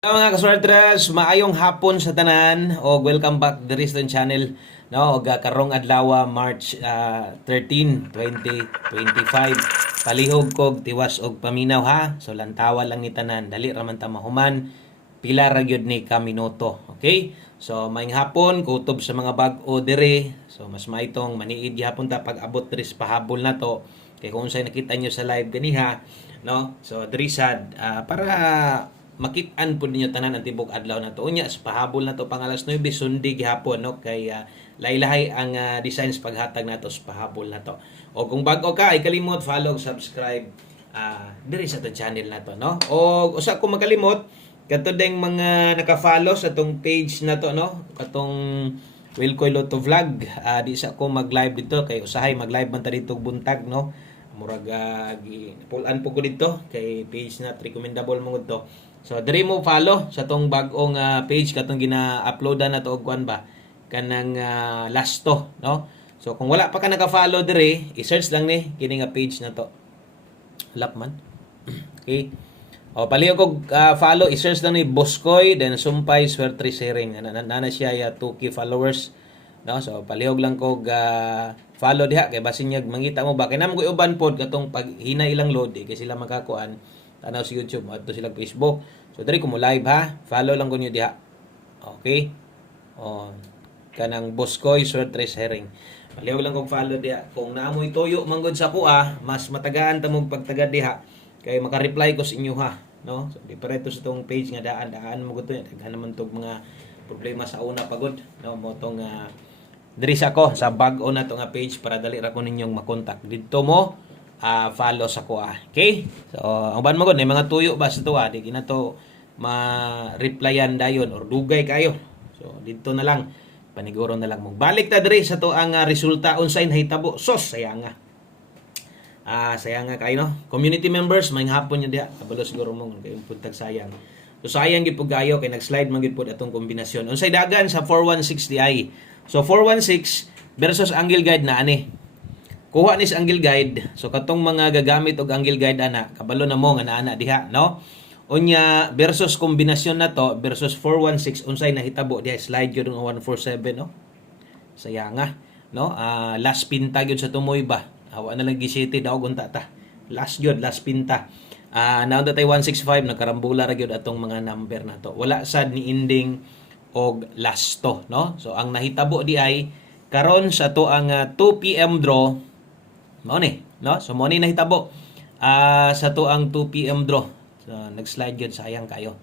Hello mga kasweltres, maayong hapon sa tanan o welcome back diri sa channel no og karong adlaw March 13, 2025. Palihog kog tiwas og paminaw ha. So lantawa lang ni tanan, dali ra man ta mahuman. Pila ra gyud ni ka minuto. Okay? So maayong hapon kutob sa mga bag-o diri. So mas maitong maniid gyapon ta pag abot diri sa pahabol nato. Kay kung unsay nakita nyo sa live ganiha, no? So diri sad para makit-an po ninyo tanan ang tibok adlaw na to. Unya, sa pahabol na to pang alas 9, sundi gihapon, no? Kay laylahay ang designs paghatag nato sa pahabol na to. O kung bago ka, ay kalimot, follow, subscribe diri sa to channel na to, no? O usa ko makalimot, kato ding mga naka-follow sa tong page na to, no? Katong Wilcoy Lotto Vlog. Di sa ko mag-live dito, kay usahay mag-live man ta dito buntag, no? Murag pull-an po ko dito kay page na recommendable mo to. So diri mo follow sa tong bag-ong page katong gina-uploadan na to og kuan ba kanang last to, no? So kung wala pa ka naka-follow diri, i-search lang ni kini nga page na to. Lap man. Okay. O palihog kog follow, i-search lang ni Boskoy then Sumpay Swerte Sharing. Nana siya 2K followers, no? So palihog lang kog follow diha kay basin niya mangita mo ba kay namo ko uban pod katong pag hina ilang load kay sila makakuan tanaw sa YouTube adto sila Facebook. So diri ko mo live ha. Follow lang ko niyo diha. Okay? O kanang Boskoy Swerte Sharing. Palihog lang kog follow diha. Kung naamoy tuyo manggod sa kuha, mas matagaan ta mo pagtagad diha kay maka-reply ko sa inyo ha, no? So di pareto sa tong page nga daan mo gud to. Daghan naman tog mga problema sa una pagod, no? Mo tong diri sa ko sa bag-o na to nga page para dali ra ko ninyong makontak. Didto mo follow sa ko Okay? So ang ban mo gud mga tuyo ba sa to di kina to ma-replyan dayon or dugay kayo. So didto na lang paniguro na lang mo. Balik ta diri sa to ang resulta unsay nahitabo. Sos sayang nga. Sayang nga kayo no. Community members may hapon niyo diha. Kabalo siguro mo kay puntag sayang. So sayang gid pud kayo kay nag-slide man gid pud atong kombinasyon. Unsay dagan sa 416 DI. So 416 versus angle guide na ani. Kuha ni sa angle guide. So katong mga gagamit og angle guide ana, kabalo na mo nga ana diha, no? Unya versus kombinasyon na to versus 416 unsay nahitabo diha slide gyud ang 147, no? Sayang nga, no? Last pinta gyud sa tumoy ba. Awa na lang gisiti daw unta ta. Last gyud, last pinta. Now that 165 nagkarambula ra gyud atong mga number na to. Wala sad ni ending og last to, no? So ang nahitabo di ay karon sa to ang 2 PM draw mao ni, no? So mao ni nahitabo sa to ang 2 PM draw. So nag-slide gyud sayang kayo.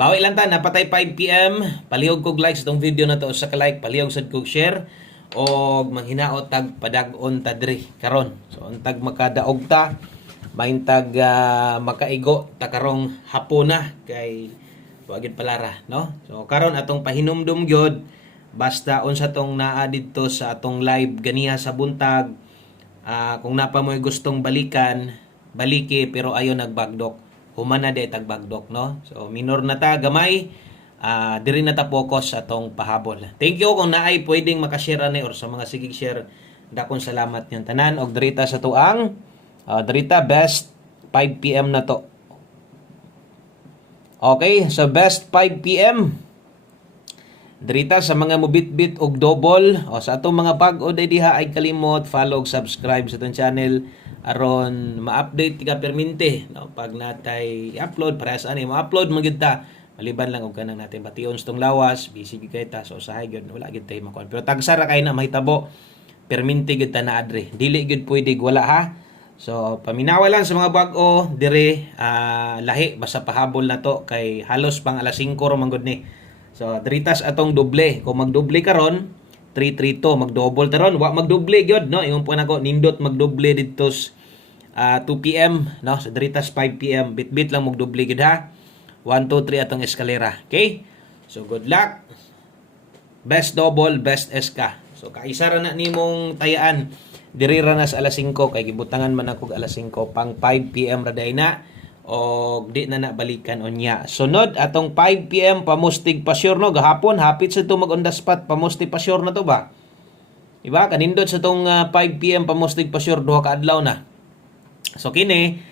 Bawi lang ta napatay 5 PM. Palihog kog like sa tong video na to sa ka-like, palihog sad kog share og manghinaot tag padag-on ta diri karon. So untag makadaog ta mahintag makaigo ta karong hapona kay wagid palara, no? So karon atong pahinumdum gyud basta unsa tong naa didto sa atong live ganiha sa buntag. Kung napa mo'y gustong balikan, baliki pero ayo nagbagdok. Human na di tagbagdok, no? So minor na ta gamay, diri na ta focus sa atong pahabol. Thank you kung naay pwedeng makashare ani or sa mga sigig share. Dakon salamat yung tanan og dirita sa tuang dirita best 5 PM na to. Okay, so best 5 PM. Dirita sa mga mubit-bit og double o sa atong mga bag-o diha ay kalimot follow ug subscribe sa atong channel aron ma-update ka permente, no? Pag natay i-upload para sa ani ma-upload man gyud ta. Maliban lang og kanang natin bation tong lawas, busy gyud kay ta so usahay gyud wala gyud tay makuan. Pero tagsara kay na mahitabo permente gyud ta na adre. Dili gyud pwede wala ha. So paminawa lang sa mga bag-o dire lahi basta pahabol na to kay halos pang alas 5 ra man gud ni. So dritas atong doble. Kung magdoble karon 332 magdouble taron wa magdoble gyud, no? Ingon po nako nindot magdoble dito 2 PM, no? So dritas 5 PM bit-bit lang magdoble gyud ha. 1 2 3 atong eskalera. Okay? So good luck. Best double, best SK. So kaisa ra na nimong tayaan. Diri ra na sa alas 5 kay gibutangan man ako alas 5 pang 5 PM ra day na o di na nabalikan unya. Sunod atong 5 PM pamustig pasyur, no? Gahapon hapit sa to mag on the spot pamustig pasyur na to ba? Diba? Kanindot sa tong 5 PM pamustig pasyur duha ka adlaw na. So kini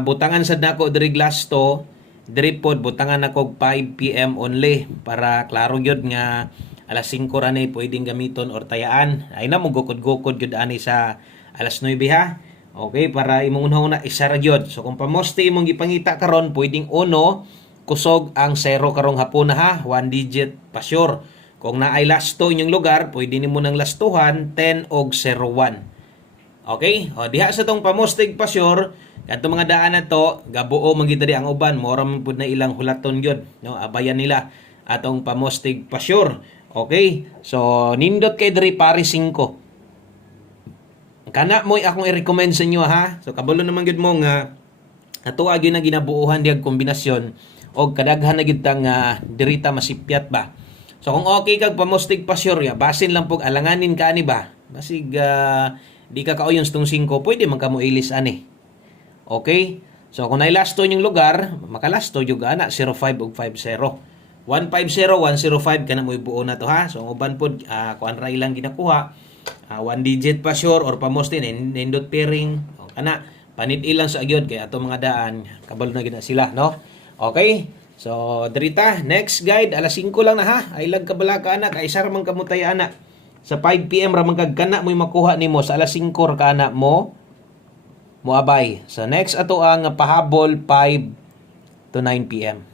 butangan sad nako diri glass to diri pod butangan ako 5 PM only para klaro gyud nga alas 5 ra ni pwedeng gamiton or tayaan. Ay na mo gukod-gukod gyud ani sa alas 9 ha. Okay, para imong una isa ra gyud. So kung pamoste imong gipangita karon pwedeng uno kusog ang 0 karong hapon na ha, 1 digit pa sure. Kung naay lasto inyong lugar, pwede nimo nang lastuhan 10 og 01. Okay? O diha sa tong pamostig pa sure, kadto mga daan na to, gabuo man gid ang uban, mora man pud na ilang hulaton gyud, no? Abayan nila atong pamostig pa sure. Okay? So nindot kay diri pare 5. Kana mo'y akong i-recommend sa inyo ha. So kabalo naman gyud mo nga ato agi na ginabuuhan diag kombinasyon og kadaghan na gyud tang dirita masipyat ba. So kung okay kag pamostig pa sure ya, basin lang pug alanganin ka ani ba. Basig di ka kauyon stong 5, pwede man ka mo ilis ani. Okay? So kung nailasto yung lugar, makalasto yung ana 05 ug 50. 150, 105 kana mo ibuo na to ha. So ang uban pod kuan ra ilang ginakuha. 1 digit pa sure or pamoste nindot pairing. O kana panit ilang sa agyod kay ato mga daan kabalo na gid sila, no? Okay? So dirita next guide alas 5 lang na ha. Ay lag kabala ka anak, ay sar man kamutay anak. Sa 5 PM ra man kag kana mo makuha nimo sa alas 5 ra kana mo moabay. So next ato ang pahabol 5 to 9 PM.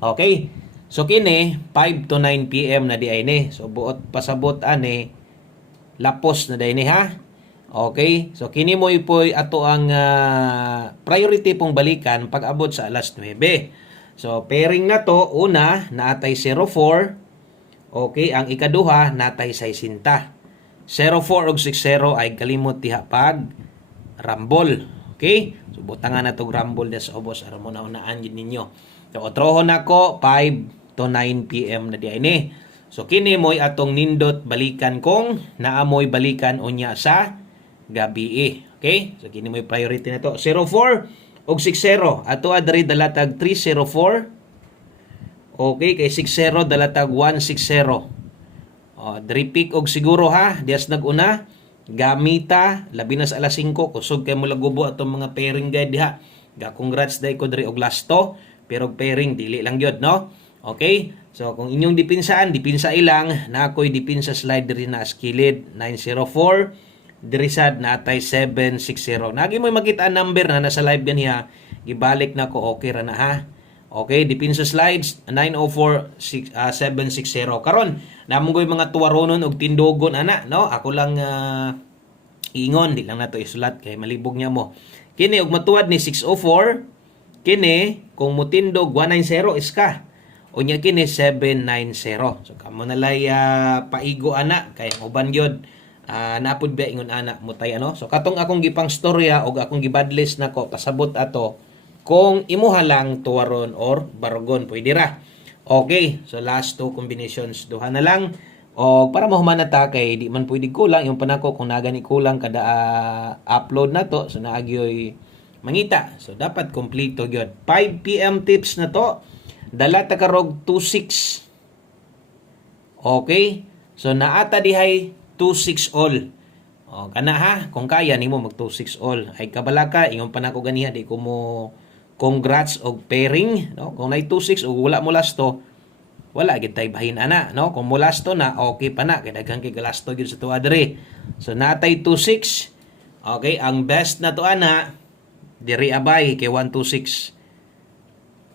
Okay? So kini 5 to 9 PM na di ay ni. So buot pasabot ani lapos na day ni ha. Okay? So kini mo ipoy ato ang priority pong balikan pag abot sa alas 9. So pairing na to una naatay 04. Okay, ang ikaduha natay 60. 04 ug 60 ay kalimot diha pag Rumble. Okay? So butangan na tog Rumble des obos aron mo naunaan gid ninyo. So otrohon nako 5 to 9 PM na di ini. So kini moy atong nindot balikan kung naamoy balikan unya sa gabi. Okay? So kini moy priority na to. 04 ug 60 ato adri dalatag 304. Okay, kay 60 dalatag 160. Dripik og siguro ha, dias naguna gamita labi na sa alas 5 kusog kay mula gubo atong mga pairing guide diha. Ga congrats day ko diri og lasto, pero pairing dili lang gyud, no? Okay? So kung inyong dipinsan, dipinsa ilang na ako'y dipinsa slide diri na skilid 904 diri sad natay 760. Nagi mo makita ang number na nasa live ganiya, gibalik na ko okay ra na ha. Okay, dipinsa slides 904 760. Karon, namunggoy mga tuwaronon og tindogon ana, no? Ako lang ingon, di lang nato isulat kay malibog niya mo. Kini og matuwad ni 604, kini kung mutindog 190 iska. Unya kini 790. So kamo nalay paigo ana kay uban gyud napud ba ingon ana mutay ano. So katong akong gipang storya og akong gibadlist nako pasabot ato kung imuha lang tuwaron or barugon, pwede ra. Okay, so last two combinations, duha na lang. O para mahuman na ta kay di man pwede kulang yung panako kung nagani kulang kada upload na to, so naagyoy mangita. So dapat kompleto gyud. 5 PM tips na to. Dala ta karog 26. Okay? So naata dihay 26 all. O kana ha, kung kaya nimo mag 26 all. Ay kabalaka ingon panako ganiha di ko mo congrats og pairing, no? Kung nay 26 o wala mo lasto, wala gid tay bahin ana, no? Kung mo lasto na okay pa na kay daghan kay galasto gyud sa tuwa diri. So natay 26. Okay, ang best na to ana diri abay kay 126.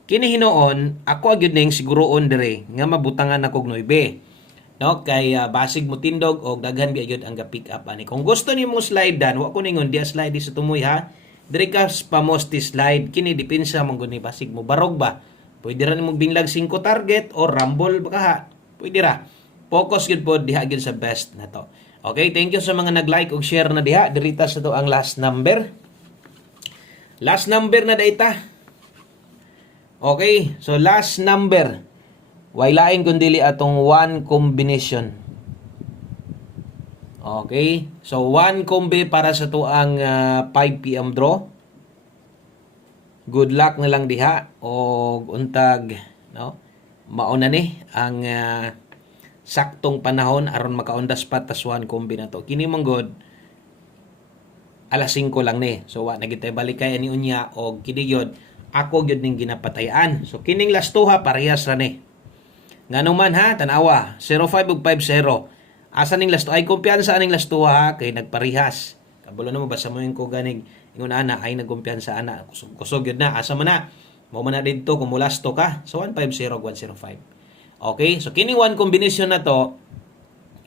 Kini hinuon ako gyud ning siguroon diri nga mabutangan ako og 9. No, kay basig mo tindog og daghan gyud ang ga-pick up ani. Kung gusto nimo slide dan, wa ko ningon dia slide sa tumoy ha. Diri ka pamosti slide kini depensa man gud ni basig mo barog ba. Pwede ra nimo binlag 5 target or rumble baka ha. Pwede ra. Focus gyud pod diha gyud sa best na to. Okay, thank you sa mga nag-like ug share na diha. Dirita sa to ang last number. Last number na data. Okay, so last number. Way lain kun dili atong 1 combination. Okay, so 1 kombi para sa tuang 5 PM draw. Good luck na lang diha o untag, no? Mauna ni ang saktong panahon aron maka-on the spot tas 1 kombi na to. Kini manggod alas 5 lang ni. So wa na gitay balikay ani unya og kini gyud ako gyud ning ginapatayan. So kining last tuha parehas ra ni. Nganuman ha, tanawa, 05 ug 50. Asa ning last ay kumpiyansa aning last tuha ha, kay nagparihas. Kabulo na mo basta mo yung ko ganig ingon ana ay nagkumpiyansa ana. Kusog yun na, asa man na. Mo man na didto kung mulasto ka. So 150 ug 105. Okay? So kining one combination na to,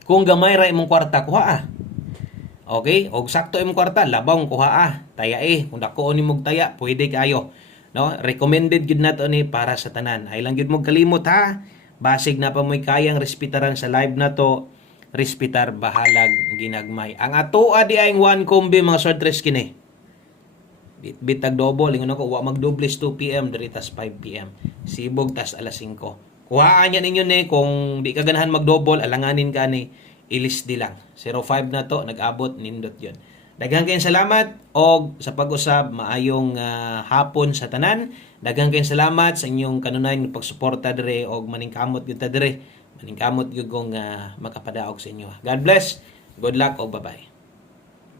kung gamay ra imong kwarta kuha ah. Okay? Og sakto imong kwarta, labang kuha ah. Taya kung dako ni mog taya, pwede kayo. No? Recommended gid nato ni para sa tanan. Ay lang gid mo kalimot ha. Basig na pa mo'y kayang respetaran sa live na to, respetar bahalag ginagmay. Ang atoa di ay one combi mga short tres kini. Bitag double, ingon ako, wa magdobles 2 PM diri tas 5 PM. Sibog tas alas 5. Kuhaan yan ninyo ni kung di ka ganahan mag-double, alanganin ka ni ilis di lang. 05 na to, nag-abot nindot yon. Daghang kayong salamat og sa pag-usab maayong hapon sa tanan. Daghang kayong salamat sa inyong kanunay nga pagsuporta dire og maningkamot gyud ta dire. Maningkamot gyud kong makapadaog sa inyo. God bless. Good luck o bye-bye.